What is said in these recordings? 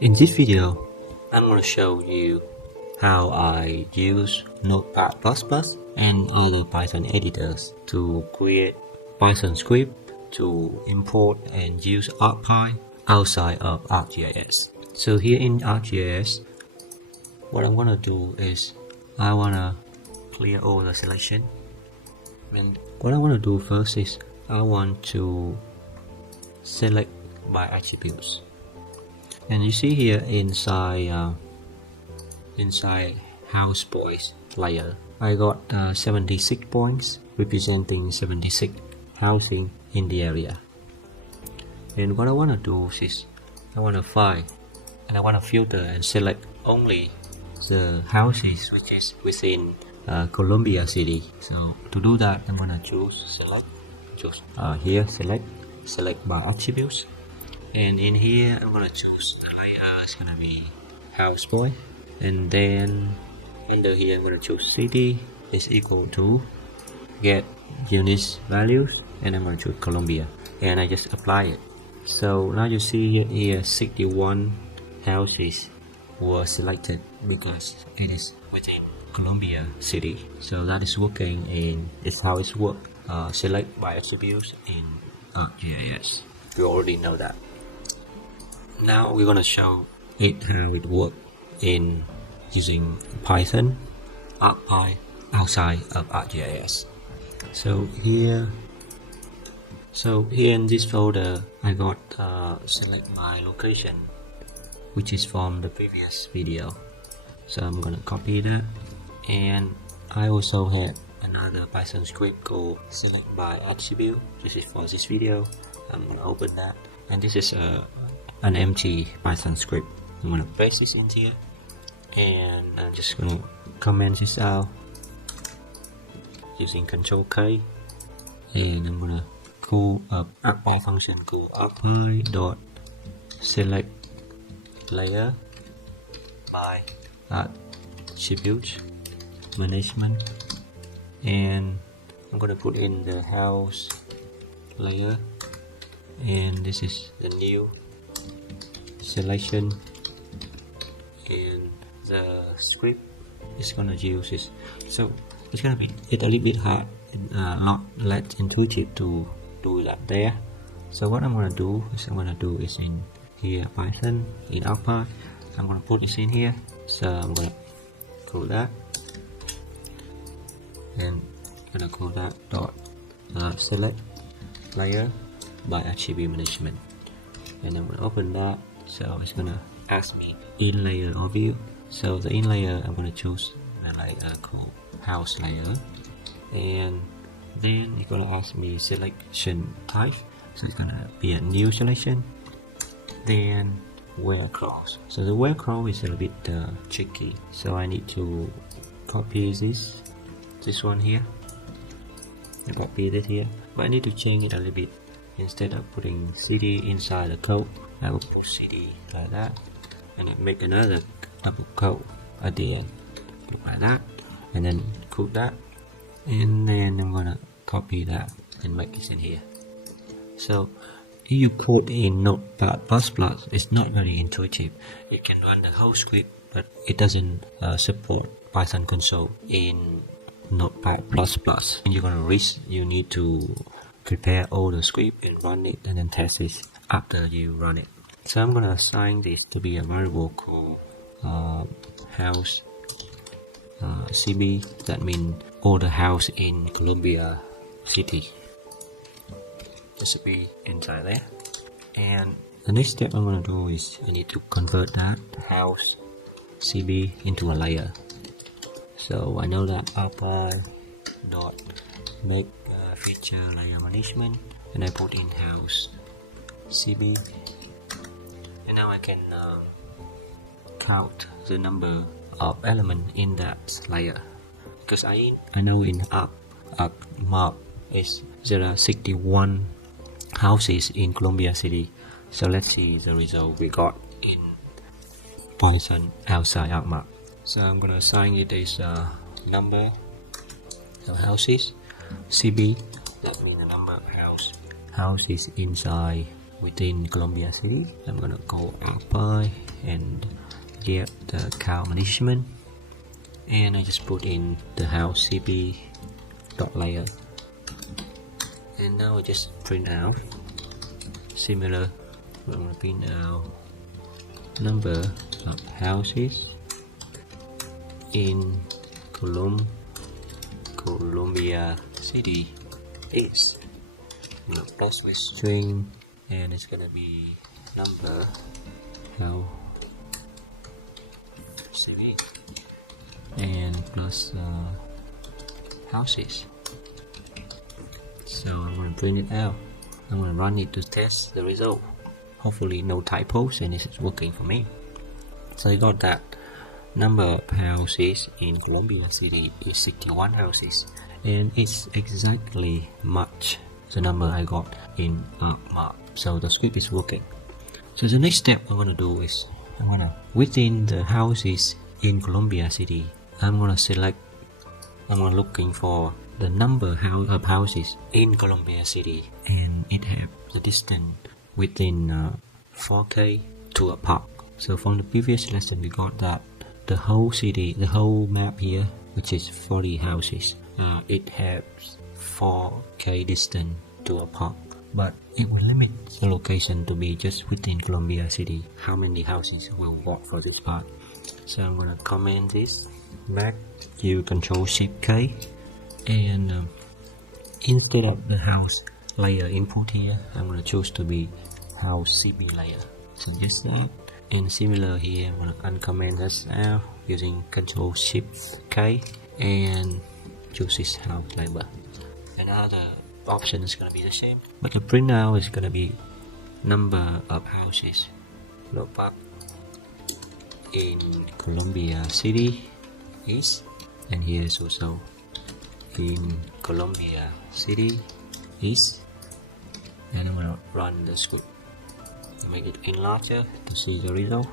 In this video, I'm going to show you how I use Notepad++ and other Python editors to create Python script to import and use ArcPy outside of ArcGIS. So here in ArcGIS, what I'm going to do is I want to clear all the selection. And what I want to do first is I want to select by attributes. And you see here inside house points layer, I got 76 points representing 76 housing in the area. And what I want to do is I want to find and I want to filter and select only the houses which is within Columbia City. So to do that, I'm gonna choose here select by attributes, and in here I'm gonna choose the layer is gonna be house point, and then under here I'm gonna choose city is equal to get units values, and I'm gonna choose Columbia, and I just apply it. So now you see here 61 houses were selected because it is within Columbia City. So that is working, and it's how it's work. Select by attributes in ArcGIS. You already know that. Now we're gonna show it how it works in using Python ArcPy outside of ArcGIS. So here in this folder, I got select my location, which is from the previous video. So I'm gonna copy that, and I also had another Python script called select by attribute. This is for this video. I'm gonna open that, and this is an empty Python script. I'm gonna paste this in here, and I'm just gonna comment this out using Control K, and I'm gonna call up ArcPy function called ArcPy dot select layer by attribute management, and I'm gonna put in the house layer, and this is the new selection, and the script is gonna use this. So it's gonna be a little bit hard and not less intuitive to do that there. So what I'm gonna do is in here Python in ArcPy, I'm gonna put this in here. So I'm gonna call that, and I'm gonna call that dot select layer by attribute management, and I'm gonna open that. So it's gonna ask me in layer or view. So the in layer, I'm gonna choose the layer called house layer, and then it's gonna ask me selection type. So it's gonna be a new selection. Then where cross. So the where cross is a little bit tricky. So I need to copy this one here. I copy it here, but I need to change it a little bit. Instead of putting city inside the code, I will put city like that, and then make another double quote at the end, like that, and then quote that, and then I'm gonna copy that and make it in here. So if you code in Notepad++, it's not very intuitive. You can run the whole script, but it doesn't support Python console in Notepad++. And you're gonna risk, you need to prepare all the script and run it, and then test it after you run it. So I'm gonna assign this to be a variable called house CB. That means all the house in Columbia City. This will be inside there. And the next step I'm gonna do is I need to convert that house CB into a layer. So I know that ArcPy dot make feature layer management, and I put in house CB, and now I can count the number of elements in that layer, because I know in ArcMap there are 61 houses in Columbia City. So let's see the result we got in Python outside ArcMap. So I'm gonna assign it as number of houses CB. That means the number of houses inside within Columbia City. I'm gonna go ArcPy and get the count management, and I just put in the house cb.layer, and now I just print out similar. I'm gonna print out number of houses in Columbia City is plus with string, and it's gonna be number house city and plus houses. So I'm gonna print it out. I'm gonna run it to test the result. Hopefully no typos and it's working for me. So I got that number of houses in Columbia City is 61 houses, and it's exactly match the number I got in ArcMap. So the script is working. So the next step I'm gonna do is within the houses in Columbia City, I'm gonna looking for the number of houses in Columbia City, and it have the distance within 4K to a park. So from the previous lesson we got that the whole city, the whole map here, which is 40 houses, it has 4K distance to a park, but it will limit the location to be just within Columbia City. How many houses will work for this part? So I'm gonna comment this back, you Control-Shift-K, and instead of the house layer input here, I'm gonna choose to be house CB layer. So just that, and similar here, I'm gonna uncomment this out using Control-Shift-K and choose this house label. Another option is gonna be the same, but the print now is gonna be number of houses Notepad in Columbia City is, and here is also in Columbia City is, and I'm gonna run the script, make it in larger to see the result.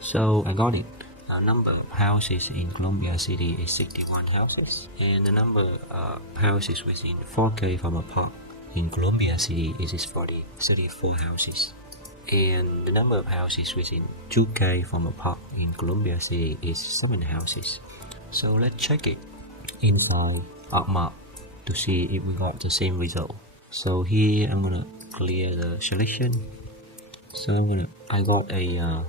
So I got it. Our number of houses in Columbia City is 61 houses, and the number of houses within 4K from a park in Columbia City is 34 houses, and the number of houses within 2K from a park in Columbia City is 7 houses. So let's check it inside ArcMap to see if we got the same result. So here I'm gonna clear the selection. So I got a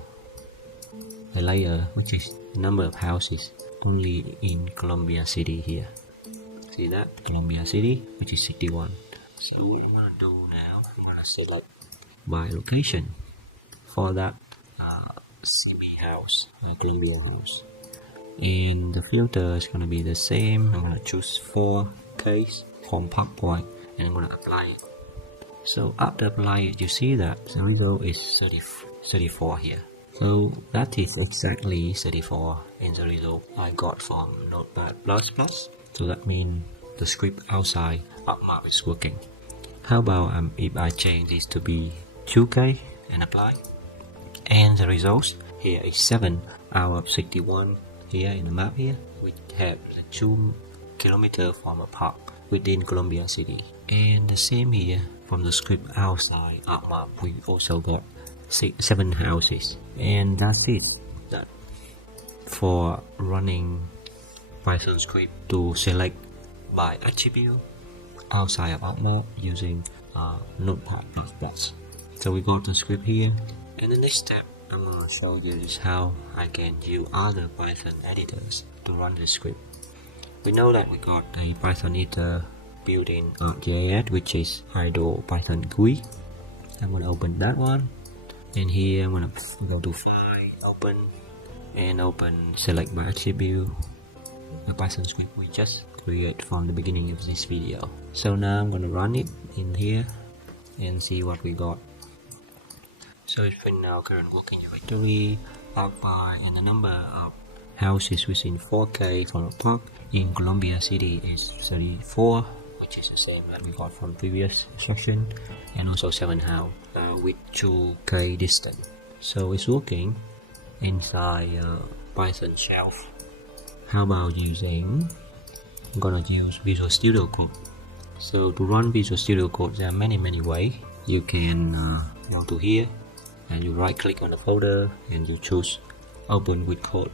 layer which is number of houses only in Columbia City here. See that? Columbia City, which is 61. So what I'm gonna do now, I'm gonna select by location for that CB house, Columbia house, and the filter is gonna be the same. I'm gonna choose 4K from park point, and I'm gonna apply it. So after apply it, you see that the result is 34 here. So that is exactly 34 in the result I got from Notepad++. So that means the script outside ArcMap is working. How about if I change this to be 2K and apply, and the results here is 7 out of 61 here in the map here. We have 2 kilometers from a park within Columbia City, and the same here from the script outside ArcMap. We also got 7 houses, and that's it. That for running Python script to select by attribute outside of ArcMap using Notepad++. So we got the script here, and the next step I'm going to show you is how I can use other Python editors to run the script. We know that we got a Python editor built in ArcGIS, which is Idle Python GUI. I'm going to open that one, and here I'm going to go to File, Open, and open Select by Attribute, a Python script we just created from the beginning of this video. So now I'm going to run it in here and see what we got. So it's print now current working directory, ArcPy, and the number of houses within 4K from a park in Columbia City is 34, which is the same that we got from previous instruction, and also 7 house with 2K distance. So it's working inside Python shelf. How about using, I'm gonna use VisualStudio code. So to run VisualStudio code, there are many ways. you can go to here and you right click on the folder and you choose open with code.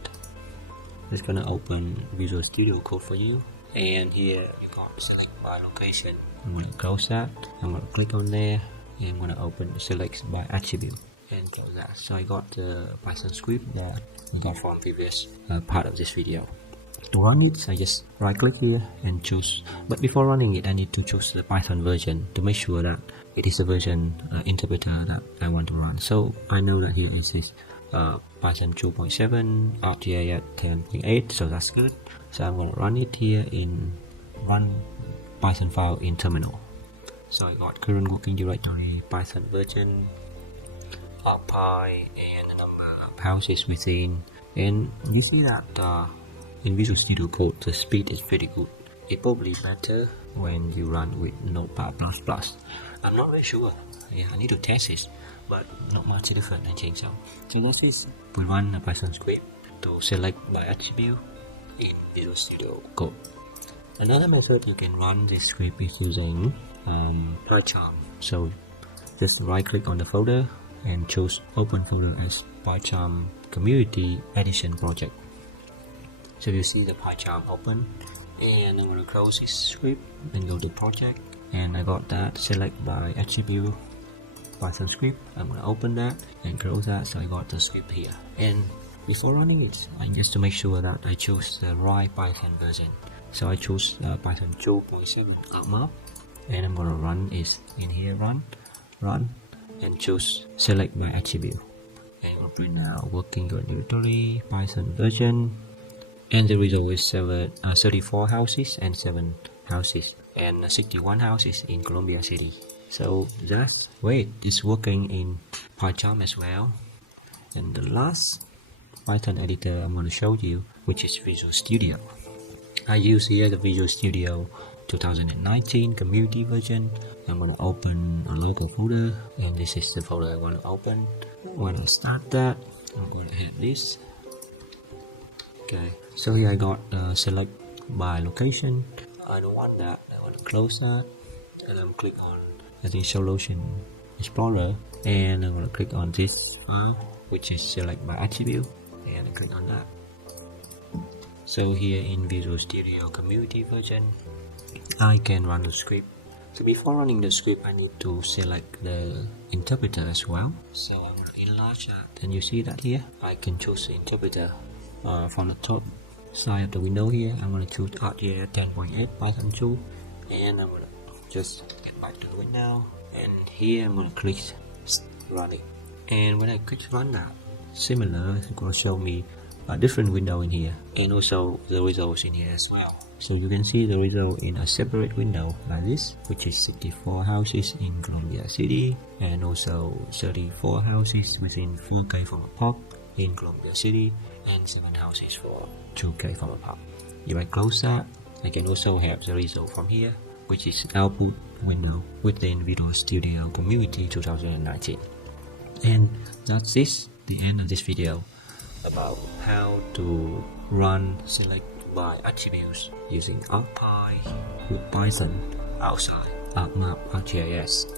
It's gonna open Visual Studio Code for you, and here you got select by location. I'm gonna close that. I'm gonna click on there and I'm gonna open select by attribute and close that. So I got the Python script that I got from previous part of this video. To run it, I just right click here and choose, but before running it I need to choose the Python version to make sure that it is the version interpreter that I want to run. So I know that here it is Python 2.7 ArcGIS 10.8, so that's good. So I'm going to run it here in run Python file in terminal. So I got current working directory, Python version, ArcPy, and the number of houses within. And you see that in Visual Studio Code the speed is pretty good. It probably better when you run with Notepad++. I'm not very sure. Yeah, I need to test it, but not much different I think so. So that's it. We run a Python script to select by attribute in Visual Studio Code. Another method you can run this script is using PyCharm. So just right click on the folder and choose open folder as PyCharm Community Edition Project. So you see the PyCharm open, and I'm going to close this script and go to project, and I got that select by attribute Python script. I'm going to open that and close that, so I got the script here. And before running it, I just to make sure that I choose the right Python version. So I choose Python 2.7 ArcMap, and I'm going to run it in here, run, and choose select by attribute. And open now working directory, Python version, and the result is 34 houses and 7 houses and 61 houses in Columbia City. So that's great. It's working in PyCharm as well. And the last Python editor I'm going to show you, which is Visual Studio. I use here the Visual Studio 2019 community version. I'm going to open a local folder, and this is the folder I want to open. When I start that, I'm going to hit this. Okay, so here I got select by location. I don't want that. I want to close that, and I'm click on I think Solution Explorer, and I'm going to click on this file, which is select by attribute, and I click on that. So here in Visual Studio community version, I can run the script. So before running the script, I need to select the interpreter as well. So I'm going to enlarge that, and you see that here I can choose the interpreter. From the top side of the window here, I'm going to choose ArcGIS 10.8 Python 2, and I'm going to just get back to the window, and here I'm going to click run it. And when I click run that, similar, it's going to show me a different window in here, and also the results in here as well. So you can see the result in a separate window like this, which is 64 houses in Columbia City, and also 34 houses within 4K from a park in Columbia City, and 7 houses for 2K from a park. If I close that, I can also have the result from here, which is output window within Visual Studio Community 2019. And that's it, the end of this video about how to run select by attributes using ArcPy with Python outside ArcMap ArcGIS.